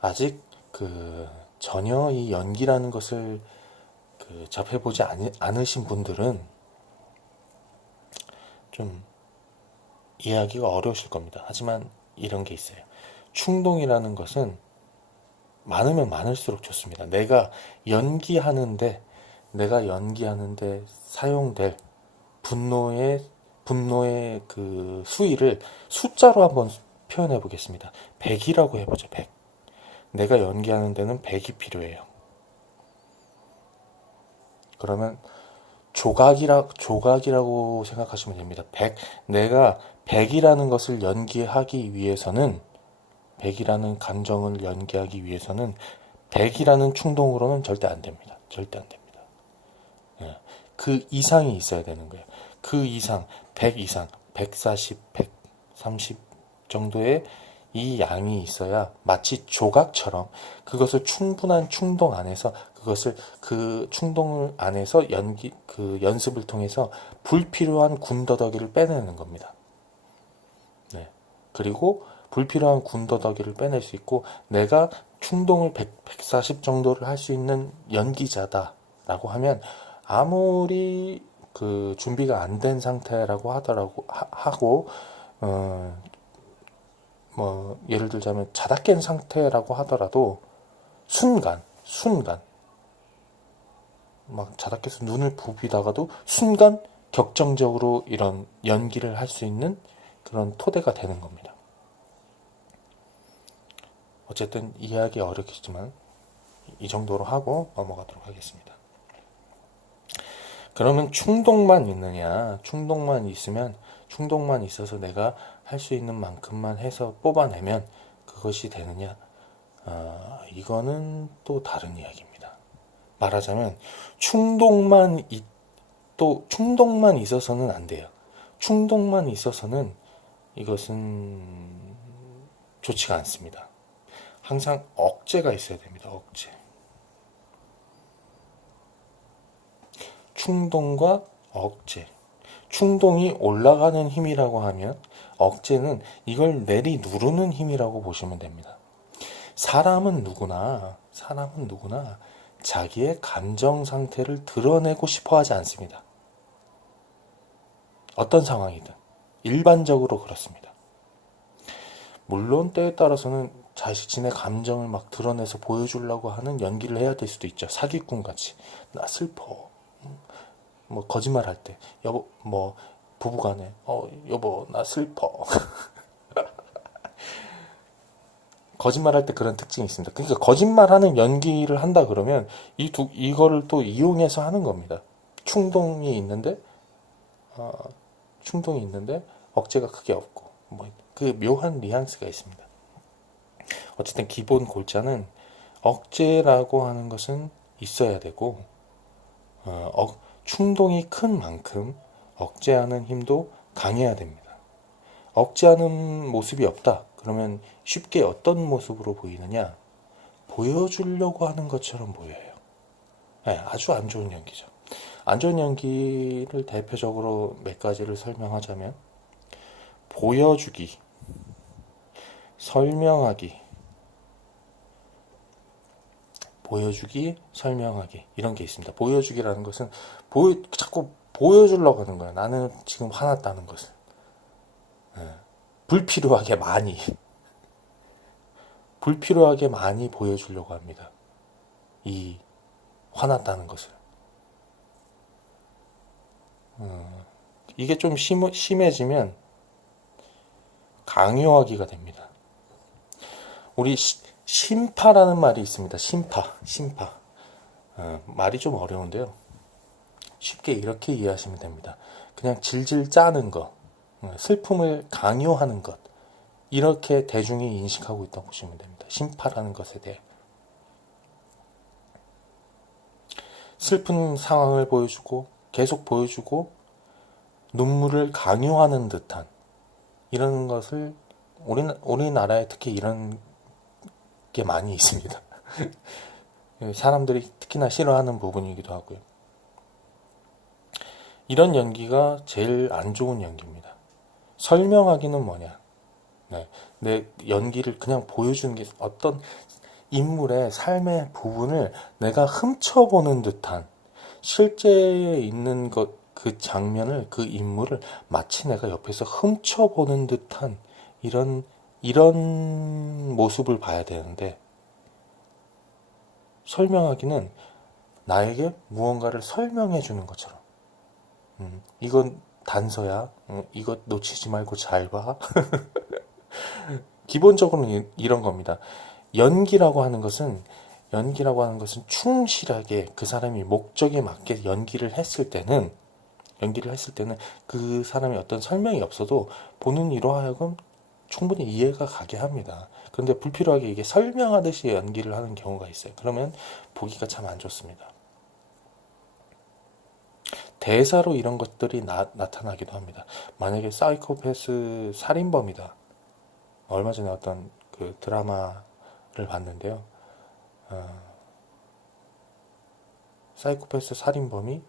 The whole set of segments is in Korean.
아직 전혀 이 연기라는 것을 접해보지 않으신 분들은 좀 이해하기가 어려우실 겁니다. 하지만 이런 게 있어요. 충동이라는 것은 많으면 많을수록 좋습니다. 내가 연기하는데 사용될 분노의 그 수위를 숫자로 한번 표현해 보겠습니다. 100이라고 해보죠. 100. 내가 연기하는 데는 100이 필요해요. 그러면 조각이라고 생각하시면 됩니다. 100. 내가 100이라는 것을 연기하기 위해서는 100이라는 감정을 연기하기 위해서는 100이라는 충동으로는 절대 안 됩니다. 절대 안 됩니다. 예. 그 이상이 있어야 되는 거예요. 그 이상, 100 이상, 140, 130 정도의 이 양이 있어야 마치 조각처럼 그것을 충분한 충동 안에서 그 충동을 안에서 연습을 통해서 불필요한 군더더기를 빼내는 겁니다. 네. 그리고 불필요한 군더더기를 빼낼 수 있고 내가 충동을 140 정도를 할 수 있는 연기자다라고 하면 아무리 준비가 안 된 상태라고 하고 예를 들자면 자다 깬 상태라고 하더라도 순간 막 자다 깨서 눈을 부비다가도 순간 격정적으로 이런 연기를 할 수 있는 그런 토대가 되는 겁니다. 어쨌든 이해하기 어렵겠지만 이 정도로 하고 넘어가도록 하겠습니다. 그러면 충동만 있느냐? 충동만 있어서 내가 할 수 있는 만큼만 해서 뽑아내면 그것이 되느냐? 이거는 또 다른 이야기입니다. 말하자면 충동만 있어서는 안 돼요. 충동만 있어서는 이것은 좋지가 않습니다. 항상 억제가 있어야 됩니다. 억제. 충동과 억제. 충동이 올라가는 힘이라고 하면 억제는 이걸 내리누르는 힘이라고 보시면 됩니다. 사람은 누구나 자기의 감정 상태를 드러내고 싶어 하지 않습니다. 어떤 상황이든 일반적으로 그렇습니다. 물론 때에 따라서는 자신의 감정을 막 드러내서 보여주려고 하는 연기를 해야 될 수도 있죠. 사기꾼 같이 나 슬퍼. 뭐 거짓말할 때 여보 뭐 부부간에 여보 나 슬퍼. 거짓말할 때 그런 특징이 있습니다. 그러니까 거짓말하는 연기를 한다 그러면 이거를 또 이용해서 하는 겁니다. 충동이 있는데 억제가 크게 없고 그 묘한 뉘앙스가 있습니다. 어쨌든 기본 골자는 억제라고 하는 것은 있어야 되고 충동이 큰 만큼 억제하는 힘도 강해야 됩니다. 억제하는 모습이 없다. 그러면 쉽게 어떤 모습으로 보이느냐? 보여주려고 하는 것처럼 보여요. 네, 아주 안 좋은 연기죠. 안 좋은 연기를 대표적으로 몇 가지를 설명하자면 보여주기, 설명하기 이런 게 있습니다. 보여주기라는 것은 자꾸 보여주려고 하는 거야. 나는 지금 화났다는 것을. 불필요하게 많이 보여주려고 합니다. 이 화났다는 것을. 이게 좀 심해지면 강요하기가 됩니다. 우리 심파라는 말이 있습니다. 심파. 말이 좀 어려운데요. 쉽게 이렇게 이해하시면 됩니다. 그냥 질질 짜는 것, 슬픔을 강요하는 것, 이렇게 대중이 인식하고 있다고 보시면 됩니다. 심파라는 것에 대해. 슬픈 상황을 계속 보여주고, 눈물을 강요하는 듯한, 이런 것을, 우리나라에 특히 이런 게 많이 있습니다. 사람들이 특히나 싫어하는 부분이기도 하고요. 이런 연기가 제일 안 좋은 연기입니다. 설명하기는 뭐냐? 네, 내 연기를 그냥 보여주는 게 인물의 삶의 부분을 내가 훔쳐보는 듯한 실제에 있는 그 장면을, 그 인물을 마치 내가 옆에서 훔쳐보는 듯한 이런 모습을 봐야 되는데, 설명하기는 나에게 무언가를 설명해 주는 것처럼. 이건 단서야. 이거 놓치지 말고 잘 봐. 기본적으로는 이런 겁니다. 연기라고 하는 것은 충실하게 그 사람이 목적에 맞게 연기를 했을 때는 그 사람이 어떤 설명이 없어도 보는 이로 하여금 충분히 이해가 가게 합니다. 그런데 불필요하게 이게 설명하듯이 연기를 하는 경우가 있어요. 그러면 보기가 참 안 좋습니다. 대사로 이런 것들이 나타나기도 합니다. 만약에 사이코패스 살인범이다. 얼마 전에 어떤 그 드라마를 봤는데요. 사이코패스 살인범이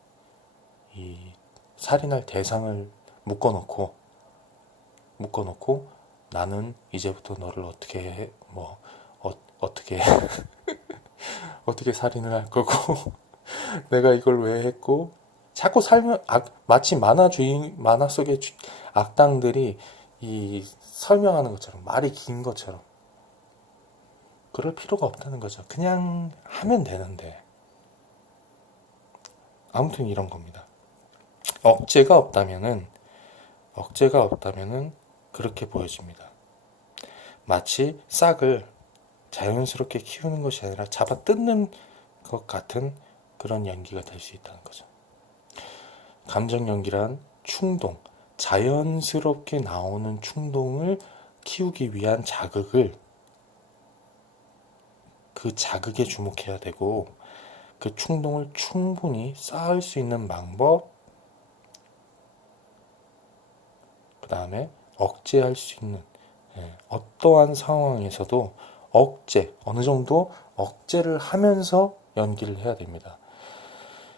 이 살인할 대상을 묶어놓고 나는 이제부터 너를 어떻게 어떻게 어떻게 살인을 할 거고 내가 이걸 왜 했고 자꾸 마치 만화 속의 악당들이 이 설명하는 것처럼 말이 긴 것처럼 그럴 필요가 없다는 거죠. 그냥 하면 되는데. 아무튼 이런 겁니다. 억제가 없다면은 그렇게 보여집니다. 마치 싹을 자연스럽게 키우는 것이 아니라 잡아 뜯는 것 같은 그런 연기가 될 수 있다는 거죠. 감정 연기란 충동, 자연스럽게 나오는 충동을 키우기 위한 그 자극에 주목해야 되고, 그 충동을 충분히 쌓을 수 있는 방법, 그 다음에 억제할 수 있는, 어떠한 상황에서도 어느 정도 억제를 하면서 연기를 해야 됩니다.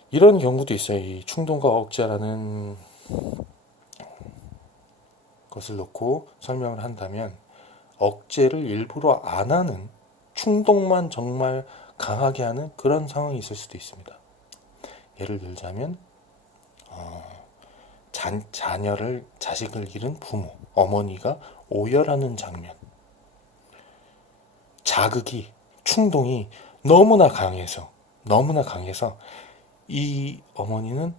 이런 경우도 있어요. 이 충동과 억제라는 것을 놓고 설명을 한다면, 억제를 일부러 안 하는, 충동만 정말 강하게 하는 그런 상황이 있을 수도 있습니다. 예를 들자면 자식을 잃은 부모, 어머니가 오열하는 장면. 충동이 너무나 강해서 이 어머니는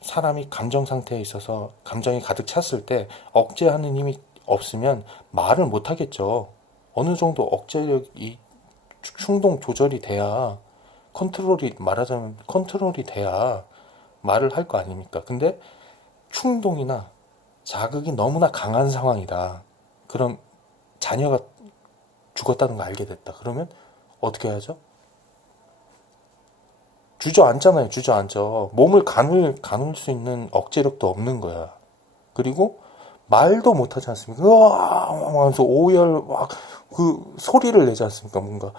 사람이 감정 상태에 있어서 감정이 가득 찼을 때 억제하는 힘이 없으면 말을 못 하겠죠. 어느 정도 억제력이 충동 조절이 돼야 말하자면 컨트롤이 돼야 말을 할 거 아닙니까? 근데 충동이나 자극이 너무나 강한 상황이다. 그럼 자녀가 죽었다는 걸 알게 됐다. 그러면 어떻게 해야죠? 주저앉잖아요. 주저앉아. 몸을 가눌 수 있는 억제력도 없는 거야. 그리고 말도 못하지 않습니까? 으아! 하면서 그 소리를 내지 않습니까? 뭔가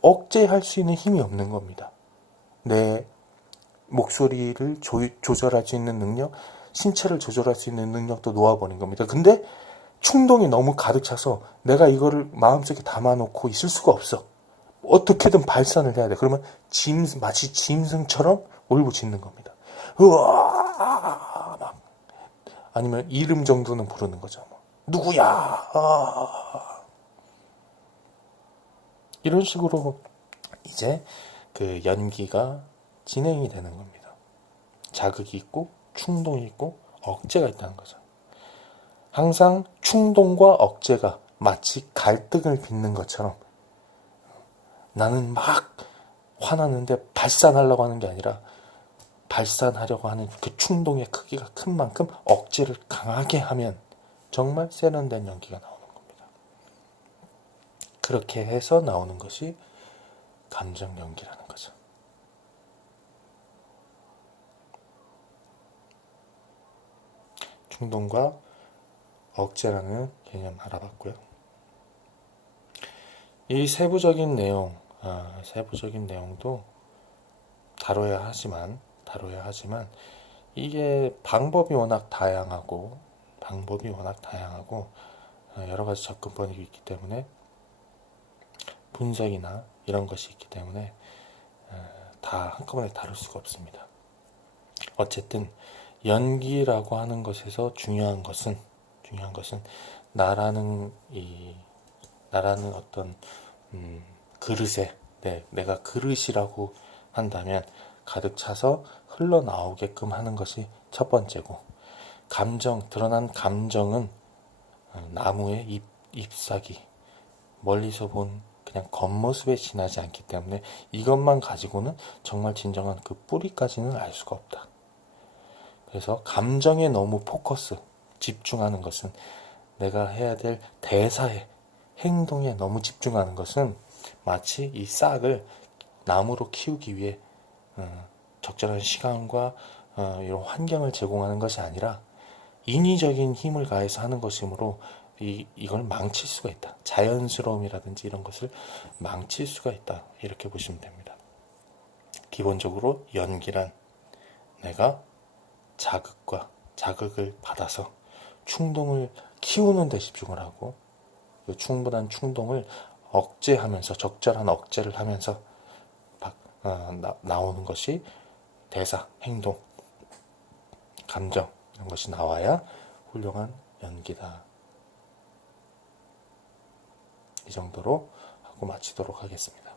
억제할 수 있는 힘이 없는 겁니다. 내 목소리를 조절할 수 있는 능력, 신체를 조절할 수 있는 능력도 놓아버린 겁니다. 근데 충동이 너무 가득 차서 내가 이거를 마음속에 담아놓고 있을 수가 없어. 어떻게든 발산을 해야 돼. 그러면 마치 짐승처럼 울부짖는 겁니다. 으아! 아니면 이름 정도는 부르는 거죠. 누구야? 이런 식으로 이제 그 연기가 진행이 되는 겁니다. 자극이 있고 충동이 있고 억제가 있다는 거죠. 항상 충동과 억제가 마치 갈등을 빚는 것처럼 나는 막 화나는데 발산하려고 하는 게 아니라 발산하려고 하는 그 충동의 크기가 큰 만큼 억제를 강하게 하면 정말 세련된 연기가 나오는 겁니다. 그렇게 해서 나오는 것이 감정 연기라는 거죠. 충동과 억제라는 개념 알아봤고요. 이 세부적인 내용도 다뤄야 하지만 이게 방법이 워낙 다양하고 여러 가지 접근법이 있기 때문에 분석이나 이런 것이 있기 때문에 다 한꺼번에 다룰 수가 없습니다. 어쨌든 연기라고 하는 것에서 중요한 것은 나라는 어떤 그릇에 내가 그릇이라고 한다면 가득 차서 흘러나오게끔 하는 것이 첫 번째고, 드러난 감정은 나무의 잎사귀, 멀리서 본 그냥 겉모습에 지나지 않기 때문에 이것만 가지고는 정말 진정한 그 뿌리까지는 알 수가 없다. 그래서 감정에 너무 집중하는 것은, 내가 해야 될 대사에, 행동에 너무 집중하는 것은 마치 이 싹을 나무로 키우기 위해 적절한 시간과 이런 환경을 제공하는 것이 아니라 인위적인 힘을 가해서 하는 것이므로 이걸 망칠 수가 있다. 자연스러움이라든지 이런 것을 망칠 수가 있다. 이렇게 보시면 됩니다. 기본적으로 연기란 내가 자극을 받아서 충동을 키우는 데 집중을 하고, 그 충분한 충동을 억제하면서, 적절한 억제를 하면서 나오는 것이 대사, 행동, 감정, 이런 것이 나와야 훌륭한 연기다. 이 정도로 하고 마치도록 하겠습니다.